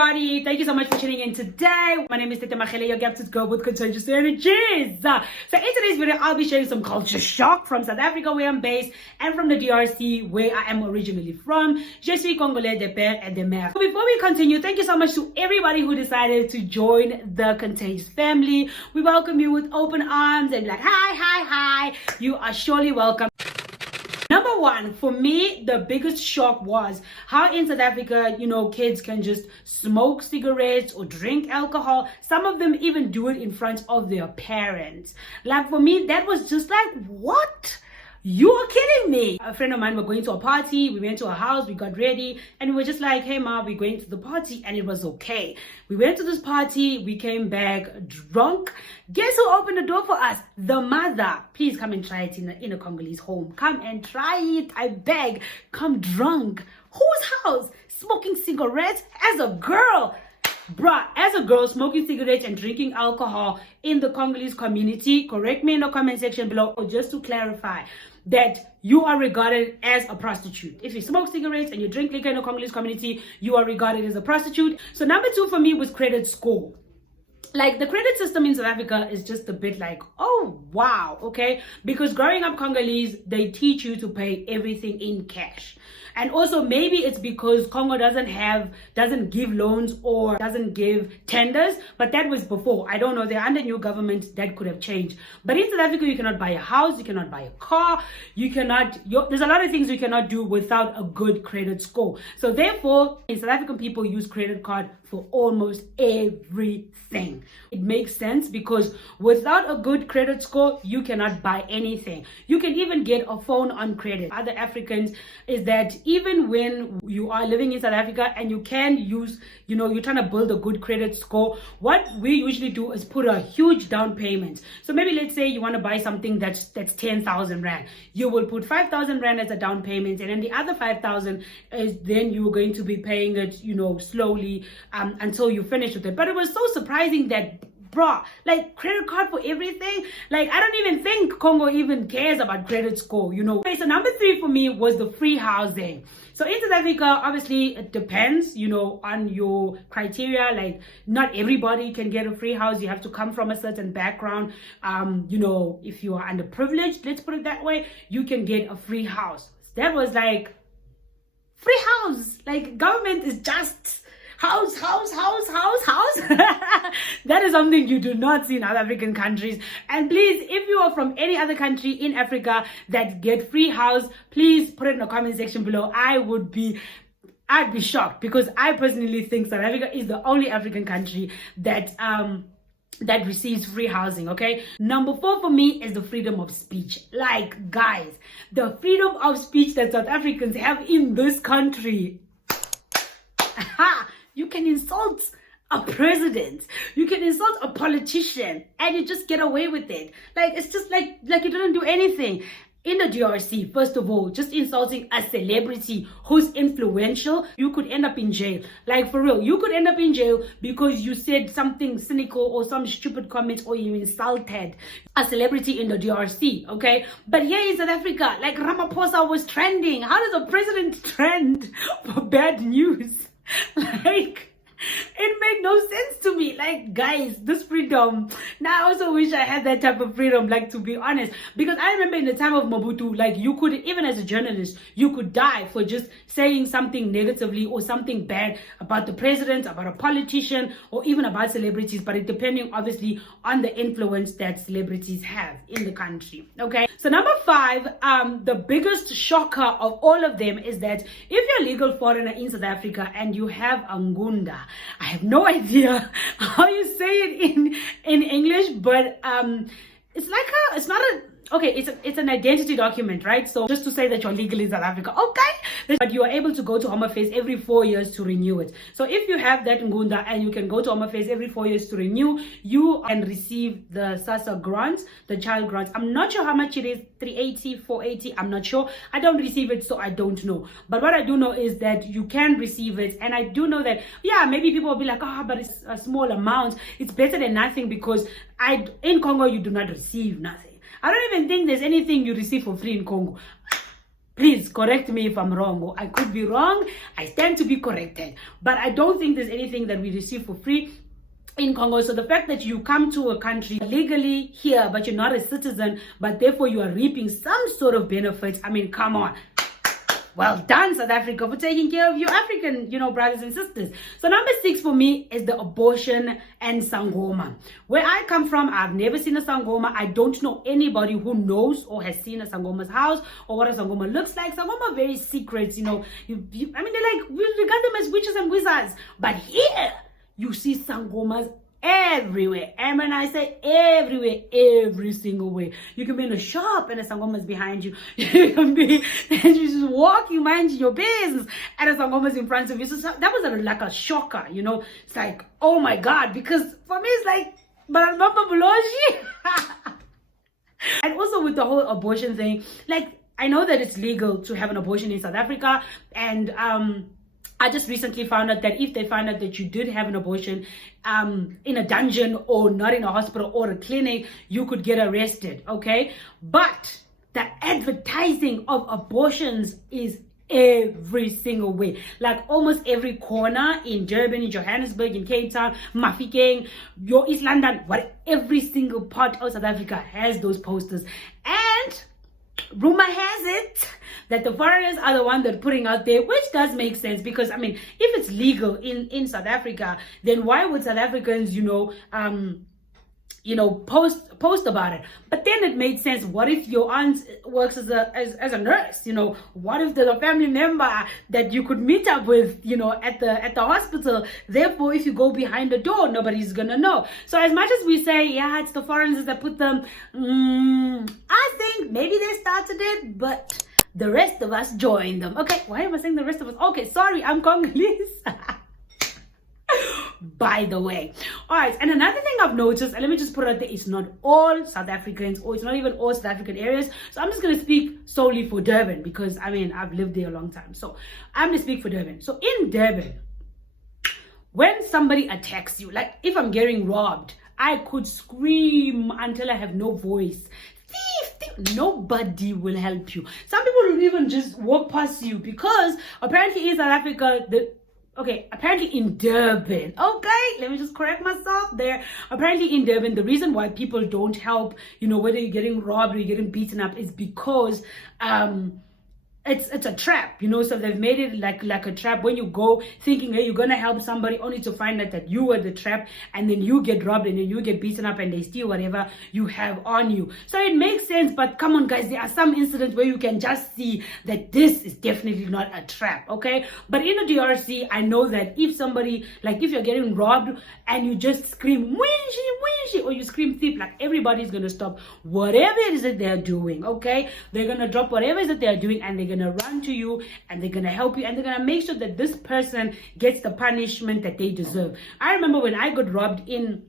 everybody, thank you so much for tuning in today. My name is Tete Machele, your Captain's Girl with contagious energies. So in today's video, I'll be sharing some culture shock from South Africa, where I'm based, and from the DRC, where I am originally from. Je suis Congolese de père et de mère. Before we continue, thank you so much to everybody who decided to join the Contagious family. We welcome you with open arms and be like, hi, hi, hi. You are surely welcome. Number one, for me, the biggest shock was how in South Africa, kids can just smoke cigarettes or drink alcohol. Some of them even do it in front of their parents. Like, for me, that was just like, what? You are kidding me. A friend of mine were going to a party. We went to a house, we got ready, and we were just like, hey ma, we're going to the party, and it was okay. We went to this party, we came back drunk. Guess who opened the door for us? The mother. Please come and try it in a Congolese home. Come and try it, I beg. Come drunk. Whose house? Smoking cigarettes as a girl. Bruh, as a girl, smoking cigarettes and drinking alcohol in the Congolese community, correct me in the comment section below, or just to clarify, that you are regarded as a prostitute. If you smoke cigarettes and you drink liquor in the Congolese community, you are regarded as a prostitute. So number two for me was credit score. Like, the credit system in South Africa is just a bit like, oh wow, okay? Because growing up Congolese, they teach you to pay everything in cash. And also maybe it's because Congo doesn't give loans or doesn't give tenders, but that was before. I don't know, they're under new government, that could have changed. But in South Africa, you cannot buy a house, you cannot buy a car, there's a lot of things you cannot do without a good credit score. So therefore, South African people use credit card for almost everything. It makes sense because without a good credit score, you cannot buy anything. You can even get a phone on credit. Other Africans is that even when you are living in South Africa and you can use, you're trying to build a good credit score, what we usually do is put a huge down payment. So maybe let's say you want to buy something that's 10,000 Rand. You will put 5,000 Rand as a down payment, and then the other 5,000 is then you're going to be paying it, slowly until you finish with it. But it was so surprising that, bruh, like, credit card for everything. Like, I don't even think Congo even cares about credit score, Okay, so number three for me was the free housing. So in South Africa, obviously it depends, on your criteria. Like, not everybody can get a free house. You have to come from a certain background. If you are underprivileged, let's put it that way, you can get a free house. That was like, free house. Like, government is just house. That is something you do not see in other African countries. And please, if you are from any other country in Africa that get free house, please put it in the comment section below. I'd be shocked, because I personally think South Africa is the only African country that receives free housing. Okay, number four for me is the freedom of speech. Like, guys, the freedom of speech that South Africans have in this country. You can insult a president, you can insult a politician, and you just get away with it. Like, it's just like you didn't do anything. In the DRC, first of all, just insulting a celebrity who's influential, you could end up in jail. Like, for real, you could end up in jail because you said something cynical or some stupid comment, or you insulted a celebrity in the DRC, okay? But here in South Africa, like, Ramaphosa was trending. How does a president trend for bad news? Like, it made no sense to me. Like, guys, this freedom. Now, I also wish I had that type of freedom, like, to be honest. Because I remember in the time of Mobutu, like, you could, even as a journalist, you could die for just saying something negatively or something bad about the president, about a politician, or even about celebrities. But it depending, obviously, on the influence that celebrities have in the country. Okay? So number five, the biggest shocker of all of them is that if you're a legal foreigner in South Africa and you have a ngunda, I have no idea how you say it in English, but it's an identity document, right? So just to say that you're legal in South Africa, okay, but you are able to go to Home Affairs every 4 years to renew it. So if you have that ngunda and you can go to Home Affairs every 4 years to renew, you can receive the SASSA grants, the child grants. I'm not sure how much it is, 380, 480, I'm not sure. I don't receive it, so I don't know. But what I do know is that you can receive it, and I do know that, yeah, maybe people will be like, but it's a small amount. It's better than nothing, because in Congo, you do not receive nothing. I don't even think there's anything you receive for free in Congo. Please correct me if I'm wrong, or I could be wrong. I stand to be corrected. But I don't think there's anything that we receive for free in Congo. So the fact that you come to a country legally here, but you're not a citizen, but therefore you are reaping some sort of benefits, I mean, come on. Well done, South Africa, for taking care of your African, brothers and sisters. So number 6 for me is the abortion and sangoma. Where I come from, I've never seen a sangoma. I don't know anybody who knows or has seen a sangoma's house or what a sangoma looks like. Sangoma are very secret, they're like, we regard them as witches and wizards. But here, you see sangomas everywhere. And when I say everywhere, every single way. You can be in a shop and a sangoma is behind you. You can be just walking, minding your business, and a sangoma is in front of you. So that was like a shocker, It's like, oh my God, because for me it's like, and also with the whole abortion thing, like, I know that it's legal to have an abortion in South Africa, and I just recently found out that if they find out that you did have an abortion in a dungeon or not in a hospital or a clinic, you could get arrested, okay? But the advertising of abortions is every single way. Like almost every corner in Durban, in Johannesburg, in Cape Town, Mafikeng, your East London, every single part of South Africa has those posters. And rumor has it that the foreigners are the one that are putting out there, which does make sense, because if it's legal in South Africa, then why would South Africans post about it? But then it made sense. What if your aunt works as a nurse? What if there's a family member that you could meet up with, at the hospital? Therefore, if you go behind the door, nobody's gonna know. So as much as we say, yeah, it's the foreigners that put them, I think maybe they started it, but the rest of us joined them. Okay, why am I saying the rest of us? Okay, sorry, I'm Congolese. By the way. All right, and another thing I've noticed, and let me just put it out there, it's not all South Africans, or it's not even all South African areas. So I'm just going to speak solely for Durban, because I've lived there a long time. So I'm going to speak for Durban. So in Durban, when somebody attacks you, like if I'm getting robbed, I could scream until I have no voice. Thief, nobody will help you. Some people will even just walk past you, because apparently in South Africa, apparently in Durban, let me just correct myself there. Apparently in Durban, the reason why people don't help, whether you're getting robbed or you're getting beaten up, is because it's a trap, so they've made it like a trap. When you go thinking, hey, you're gonna help somebody, only to find out that you were the trap, and then you get robbed, and then you get beaten up, and they steal whatever you have on you. So it makes sense. But come on, guys, there are some incidents where you can just see that this is definitely not a trap, okay? But in the DRC, I know that if somebody, like if you're getting robbed and you just scream wingy, or you scream thief, like everybody's gonna stop whatever it is that they're doing, okay? They're gonna drop whatever it is that they're doing, and they're gonna run to you, and they're gonna help you, and they're gonna make sure that this person gets the punishment that they deserve. I remember when I got robbed in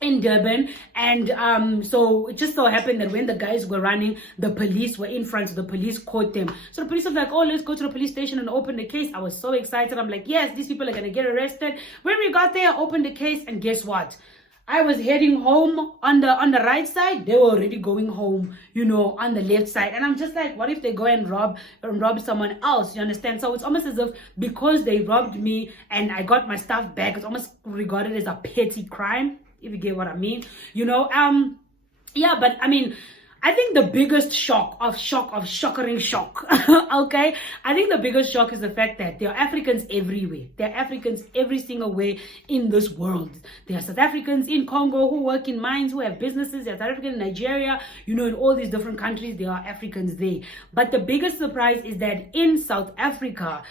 Durban, and so it just so happened that when the guys were running, the police were in front, so the police caught them. So the police was like, oh, let's go to the police station and open the case. I was so excited. I'm like, yes, these people are gonna get arrested. When we got there, opened the case, and guess what? I was heading home on the right side. They were already going home, on the left side. And I'm just like, what if they go and rob someone else? You understand? So it's almost as if because they robbed me and I got my stuff back, it's almost regarded as a petty crime, if you get what I mean. Yeah, but I think the biggest shock, okay? I think the biggest shock is the fact that there are Africans everywhere. There are Africans every single way in this world. There are South Africans in Congo who work in mines, who have businesses. There are South Africans in Nigeria, in all these different countries, there are Africans there. But the biggest surprise is that in South Africa,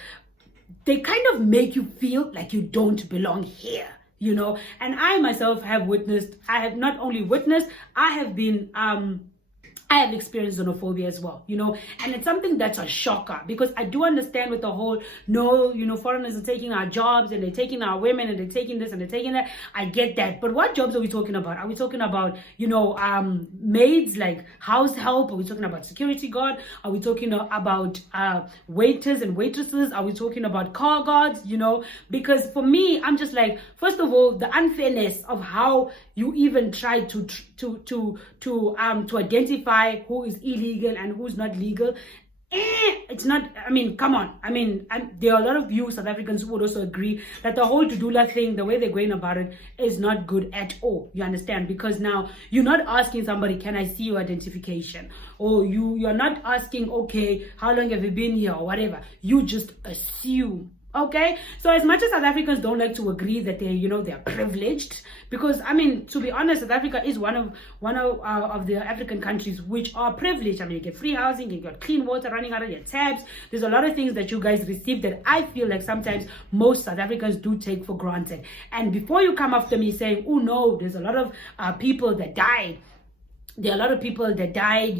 they kind of make you feel like you don't belong here. And I myself have witnessed, I have not only witnessed, I have been, I have experienced xenophobia as well, and it's something that's a shocker, because I do understand with the whole, foreigners are taking our jobs, and they're taking our women, and they're taking this and they're taking that. I get that. But what jobs are we talking about? Are we talking about, maids, like house help? Are we talking about security guard? Are we talking about waiters and waitresses? Are we talking about car guards? Because for me, I'm just like, first of all, the unfairness of how you even try to identify who is illegal and who's not legal. it's not, I mean, come on. I mean, there are a lot of you South Africans who would also agree that the whole to-do thing, the way they're going about it, is not good at all. You understand? Because now you're not asking somebody, can I see your identification? Or you're not asking, okay, how long have you been here or whatever. You just assume. Okay, so as much as South Africans don't like to agree that they're privileged, because I mean, to be honest, South Africa is one of the African countries which are privileged. I mean, you get free housing, you got clean water running out of your taps. There's a lot of things that you guys receive that I feel like sometimes most South Africans do take for granted. And before you come after me saying, oh no, there's a lot of people that died. There are a lot of people that died,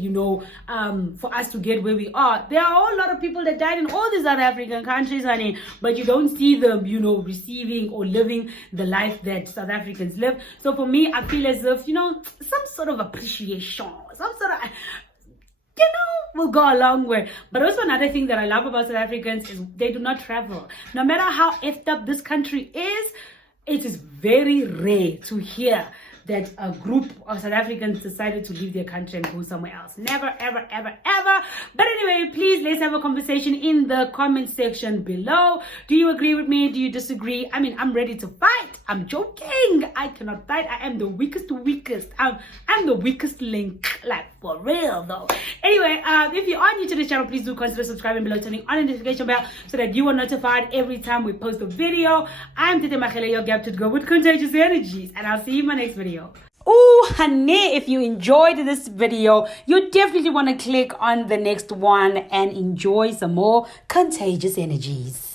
for us to get where we are. There are a whole lot of people that died in all these other African countries, honey, but you don't see them, receiving or living the life that South Africans live. So for me, I feel as if, some sort of appreciation, some sort of, will go a long way. But also another thing that I love about South Africans is they do not travel. No matter how effed up this country is, it is very rare to hear that a group of South Africans decided to leave their country and go somewhere else. Never, ever, ever, ever. But anyway, please, let's have a conversation in the comment section below. Do you agree with me? Do you disagree? I mean, I'm ready to fight. I'm joking. I cannot fight. I am the weakest. I'm the weakest link. Like, for real, though. Anyway, if you are new to this channel, please do consider subscribing below, turning on the notification bell so that you are notified every time we post a video. I'm Tete Machele, your gap to go with contagious energies, and I'll see you in my next video. Oh, honey, if you enjoyed this video, you definitely want to click on the next one and enjoy some more contagious energies.